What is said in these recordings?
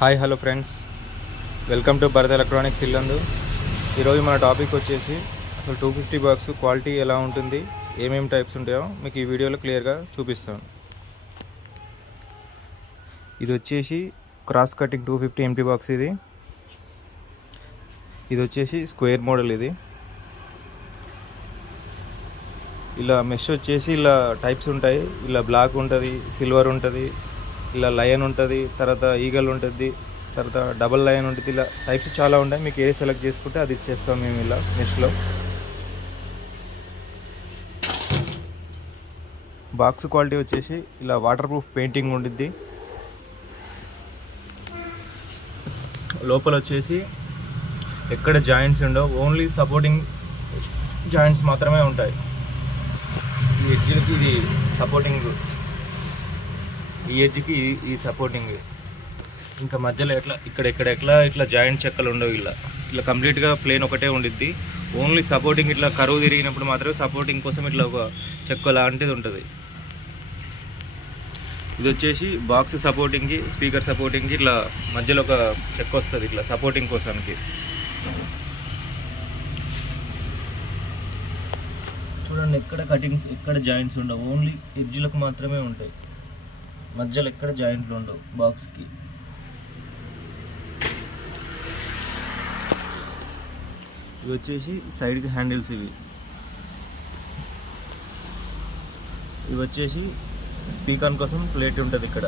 Hi hello friends, welcome to Bharat electronics Yellandu. ఈరోజు మన topic వచ్చేసి అసలు 250 బాక్స్ క్వాలిటీ ఎలా ఉంటుంది, ఏమేమి టైప్స్ ఉంటాయో మీకు ఈ వీడియోలో క్లియర్గా చూపిస్తాను. ఇది వచ్చేసి క్రాస్ కటింగ్ 250 ఎంటీ బాక్స్. ఇది వచ్చేసి స్క్వేర్ మోడల్. ఇది ఇలా మెష్ వచ్చేసి ఇలా టైప్స్ ఉంటాయి. ఇలా బ్లాక్ ఉంటుంది, సిల్వర్ ఉంటుంది, ఇలా లయన్ ఉంటుంది, తర్వాత ఈగల్ ఉంటుంది, తర్వాత డబల్ లయన్ ఉంటుంది. ఇలా టైప్స్ చాలా ఉంటాయి. మీకు ఏ సెలెక్ట్ చేసుకుంటే అది ఇచ్చేస్తాం మేము ఇలా మెష్లో. బాక్స్ క్వాలిటీ వచ్చేసి ఇలా వాటర్ ప్రూఫ్ పెయింటింగ్ ఉంటుంది. లోపల వచ్చేసి ఎక్కడ జాయింట్స్ ఉండవు, ఓన్లీ సపోర్టింగ్ జాయింట్స్ మాత్రమే ఉంటాయి. ఈ ఎడ్జ్కి ఇది సపోర్టింగ్, ఈ ఎడ్జ్కి ఈ సపోర్టింగ్. ఇంకా మధ్యలో ఇట్లా జాయింట్ చెక్కలు ఉండవు. ఇట్లా కంప్లీట్గా ప్లేన్ ఒకటే ఉండిద్ది. ఓన్లీ సపోర్టింగ్ ఇట్లా కరువు తిరిగినప్పుడు మాత్రమే సపోర్టింగ్ కోసం ఇట్లా ఒక చెక్క లాంటిది ఉంటుంది. ఇది వచ్చేసి బాక్స్ సపోర్టింగ్కి, స్పీకర్ సపోర్టింగ్కి ఇట్లా మధ్యలో ఒక చెక్క వస్తుంది ఇట్లా సపోర్టింగ్ కోసానికి. చూడండి, ఎక్కడ కటింగ్స్, ఎక్కడ జాయింట్స్ ఉండవు, ఓన్లీ ఎడ్జ్లకు మాత్రమే ఉంటాయి. మధ్యలో ఎక్కడ జాయింట్లు ఉండవు బాక్స్కి. ఇవి వచ్చేసి సైడ్కి హ్యాండిల్స్. ఇవి వచ్చేసి స్పీకర్ కోసం ప్లేట్ ఉంటుంది ఇక్కడ.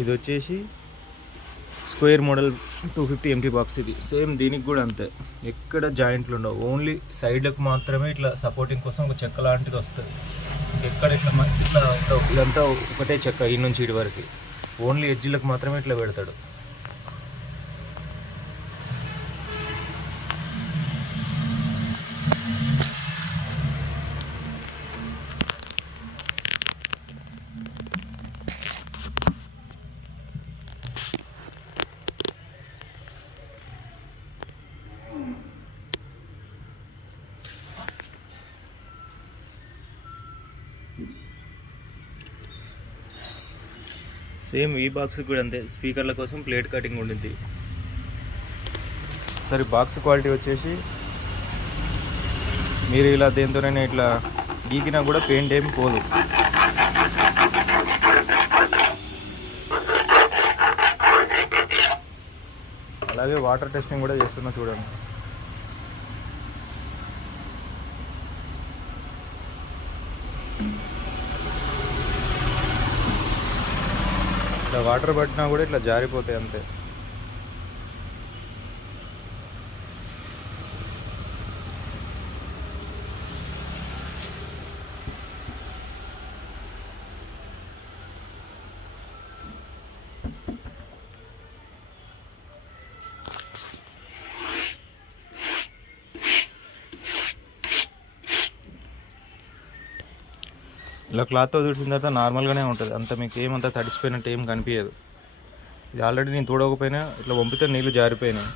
ఇది వచ్చేసి స్క్వేర్ మోడల్ 250 ఎంటీ బాక్స్. ఇది సేమ్ దీనికి కూడా అంతే, ఎక్కడ జాయింట్లు ఉండవు, ఓన్లీ సైడ్లకు మాత్రమే ఇట్లా సపోర్టింగ్ కోసం ఒక చెక్క లాంటిది వస్తుంది. ఎక్కడ ఇదంతా ఒకటే చెక్క, ఈ నుంచి ఇటు వరకు, ఓన్లీ ఎడ్జ్లకు మాత్రమే ఇట్లా పెడతాడు. సేమ్ ఈ బాక్స్ కూడా అంతే, స్పీకర్ల కోసం ప్లేట్ కటింగ్ ఉండింది. సరే, బాక్స్ క్వాలిటీ వచ్చేసి మీరు ఇలా దేంతోనైనా ఇట్లా గీకినా కూడా పెయింట్ ఏమి పోదు. అలాగే వాటర్ టెస్టింగ్ కూడా చేస్తున్నా చూడండి. ఇట్లా వాటర్ పట్టినా కూడా ఇట్లా జారిపోతాయి అంతే. ఇలా క్లాత్తో తుడిచిన తర్వాత నార్మల్గానే ఉంటుంది, అంత మీకు ఏమంతా తడిసిపోయినట్టు ఏం కనిపించదు. ఇది ఆల్రెడీ నేను తోడకపోయినా ఇట్లా వంపితే నీళ్ళు జారిపోయినాయి.